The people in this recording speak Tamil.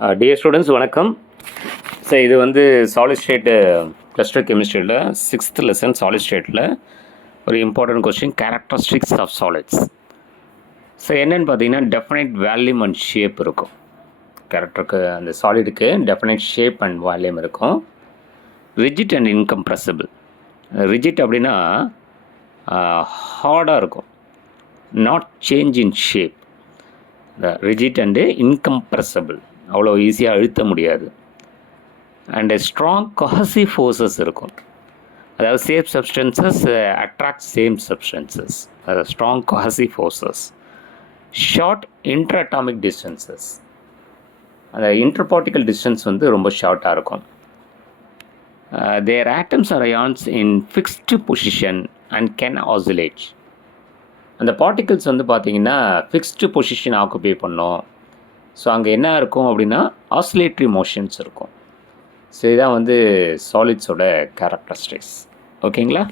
டியர் ஸ்டூடெண்ட்ஸ் வணக்கம். ஸோ இது வந்து சாலிட் ஸ்டேட்டு கிளஸ்டர் கெமிஸ்ட்ரியில் 6th லெசன் சாலிட் ஸ்டேட்டில் ஒரு important question characteristics of solids. So என்னென்னு பார்த்தீங்கன்னா டெஃபினைட் வேல்யூம் அண்ட் ஷேப் இருக்கும். கேரக்டருக்கு அந்த சாலிடுக்கு டெஃபினைட் ஷேப் அண்ட் வேல்யூம் இருக்கும். Rigid and incompressible. ரிஜிட் அப்படின்னா ஹார்டாக இருக்கும், not change in shape. Rigid and incompressible, அவ்வளோ ஈஸியாக அழுத்த முடியாது. அண்டு ஸ்ட்ராங் கொஹசிவ் ஃபோர்ஸஸ் இருக்கும், அதாவது same substances attract same substances, அதாவது strong cohesive forces. Short interatomic distances, அந்த இன்டர்பார்ட்டிக்கல் டிஸ்டன்ஸ் வந்து ரொம்ப ஷார்ட்டாக இருக்கும். Their atoms are ions in fixed position and can oscillate. அந்த பார்ட்டிகிள்ஸ் வந்து பார்த்திங்கன்னா ஃபிக்ஸ்டு பொசிஷன் ஆக்குபை பண்ணோம். ஸோ அங்கே என்ன இருக்கும் அப்படின்னா ஆசிலேட்ரி மோஷன்ஸ் இருக்கும். ஸோ இதுதான் வந்து சாலிட்ஸோட கேரக்டரிஸ்டிக்ஸ். ஓகேங்களா?